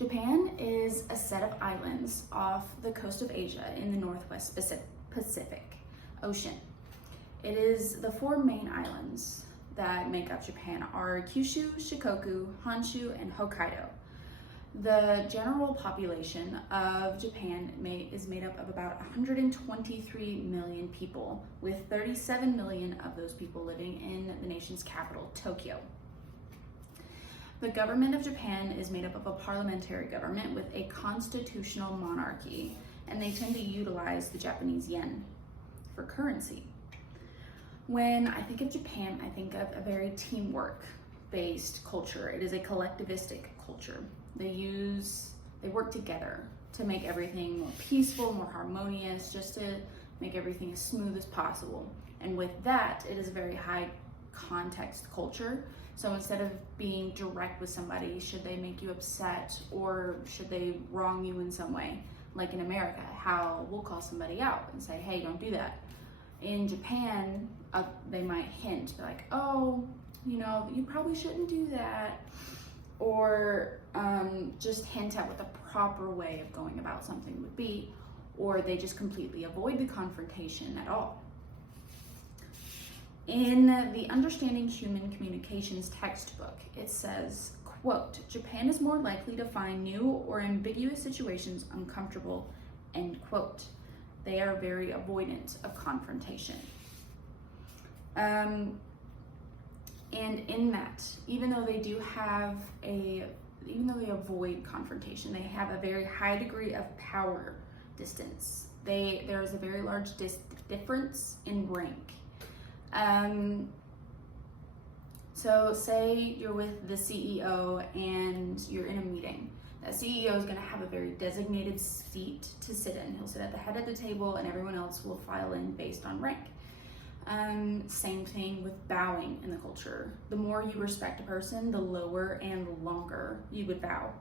Japan is a set of islands off the coast of Asia in the Northwest Pacific Ocean. It is the four main islands that make up Japan are Kyushu, Shikoku, Honshu, and Hokkaido. The general population of Japan is made up of about 123 million people, with 37 million of those people living in the nation's capital, Tokyo. The government of Japan is made up of a parliamentary government with a constitutional monarchy, and they tend to utilize the Japanese yen for currency. When I think of Japan, I think of a very teamwork-based culture. It is a collectivistic culture. They work together to make everything more peaceful, more harmonious, just to make everything as smooth as possible. And with that, it is a very high context culture. So instead of being direct with somebody, should they make you upset or should they wrong you in some way, like in America, how we'll call somebody out and say, hey, don't do that. In Japan, they might hint, like, oh, you probably shouldn't do that. Or just hint at what the proper way of going about something would be, or they just completely avoid the confrontation at all. In the Understanding Human Communications textbook, it says, quote, Japan is more likely to find new or ambiguous situations uncomfortable, end quote. They are very avoidant of confrontation. And in that, even though they avoid confrontation, they have a very high degree of power distance. There is a very large difference in rank. So say you're with the CEO and you're in a meeting. That CEO is going to have a very designated seat to sit in. He'll sit at the head of the table and everyone else will file in based on rank. Same thing with bowing in the culture. The more you respect a person, the lower and longer you would bow.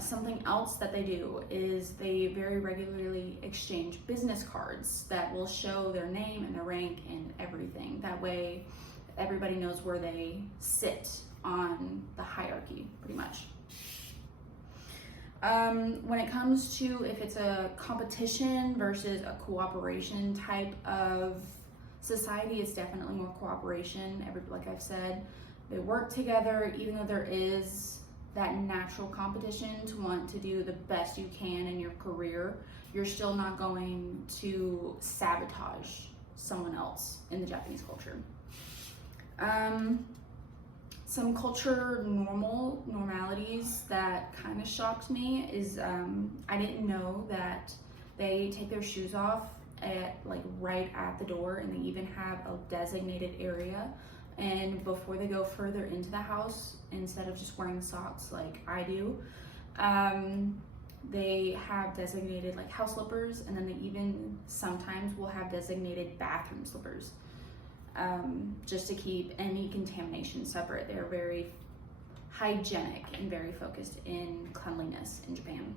Something else that they do is they very regularly exchange business cards that will show their name and their rank and everything. That way everybody knows where they sit on the hierarchy, pretty much. When it comes to if it's a competition versus a cooperation type of society, it's definitely more cooperation. Like I've said, they work together, even though there is that natural competition to want to do the best you can in your career. You're still not going to sabotage someone else in the Japanese culture. Some culture normalities that kind of shocked me is I didn't know that they take their shoes off right at the door, and they even have a designated area. And before they go further into the house, instead of just wearing socks like I do, they have designated house slippers, and then they even sometimes will have designated bathroom slippers. Just to keep any contamination separate. They're very hygienic and very focused in cleanliness in Japan.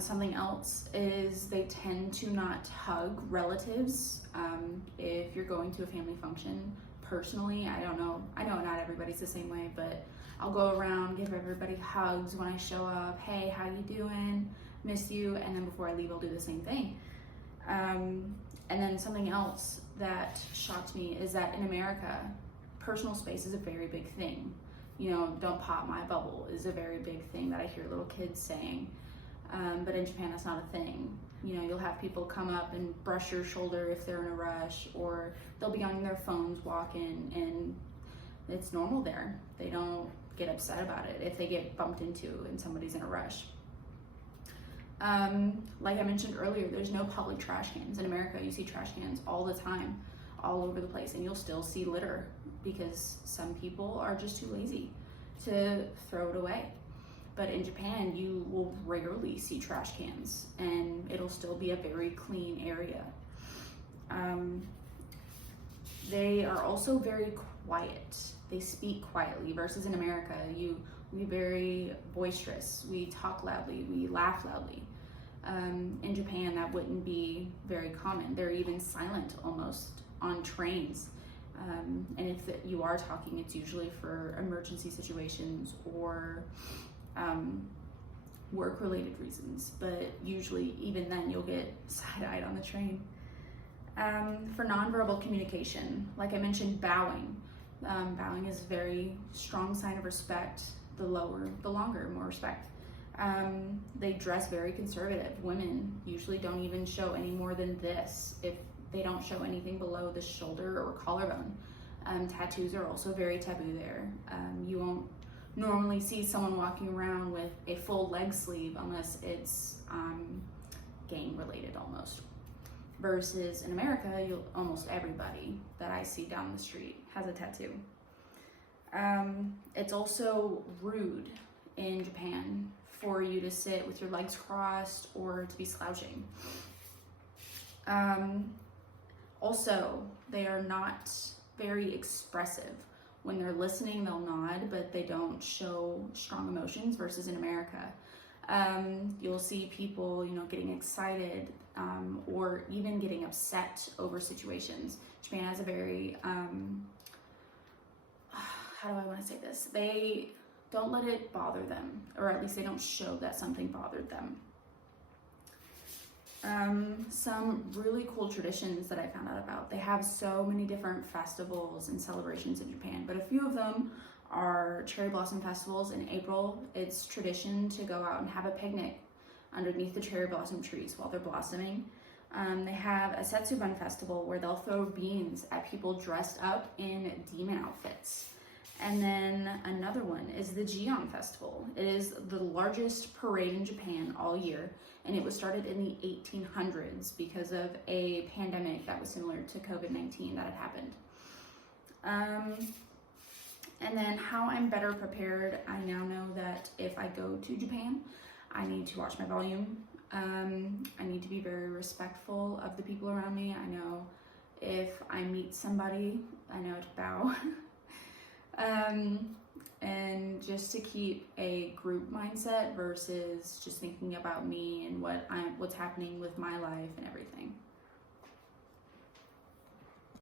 Something else is they tend to not hug relatives if you're going to a family function. Personally, I know not everybody's the same way, but I'll go around, give everybody hugs when I show up. Hey, how you doing? Miss you. And then before I leave, I'll do the same thing. And then something else that shocked me is that in America, personal space is a very big thing. Don't pop my bubble is a very big thing that I hear little kids saying. But in Japan, that's not a thing. You'll have people come up and brush your shoulder if they're in a rush, or they'll be on their phones walking, and it's normal there. They don't get upset about it if they get bumped into and somebody's in a rush. Like I mentioned earlier, there's no public trash cans. In America, you see trash cans all the time, all over the place, and you'll still see litter because some people are just too lazy to throw it away. But in Japan, you will rarely see trash cans, and it'll still be a very clean area. They are also very quiet. They speak quietly versus in America, we very boisterous. We talk loudly, we laugh loudly. In Japan, that wouldn't be very common. They're even silent almost on trains. And if you are talking, it's usually for emergency situations or work-related reasons, but usually even then you'll get side-eyed on the train. For nonverbal communication, like I mentioned, bowing. Bowing is a very strong sign of respect. The lower, the longer, more respect. They dress very conservative. Women usually don't even show any more than this if they don't show anything below the shoulder or collarbone. Tattoos are also very taboo there. You won't normally see someone walking around with a full leg sleeve unless it's gang related almost. Versus in America, almost everybody that I see down the street has a tattoo. It's also rude in Japan for you to sit with your legs crossed or to be slouching. Also, they are not very expressive. When they're listening, they'll nod, but they don't show strong emotions, versus in America. You'll see people, getting excited or even getting upset over situations. Japan has a very, how do I want to say this? They don't let it bother them, or at least they don't show that something bothered them. Some really cool traditions that I found out about. They have so many different festivals and celebrations in Japan, but a few of them are cherry blossom festivals in April. It's tradition to go out and have a picnic underneath the cherry blossom trees while they're blossoming. They have a Setsuban festival where they'll throw beans at people dressed up in demon outfits. And then another one is the Gion Festival. It is the largest parade in Japan all year, and it was started in the 1800s because of a pandemic that was similar to COVID-19 that had happened. And then how I'm better prepared, I now know that if I go to Japan, I need to watch my volume. I need to be very respectful of the people around me. I know if I meet somebody, I know to bow. And just to keep a group mindset versus just thinking about me and what's happening with my life and everything.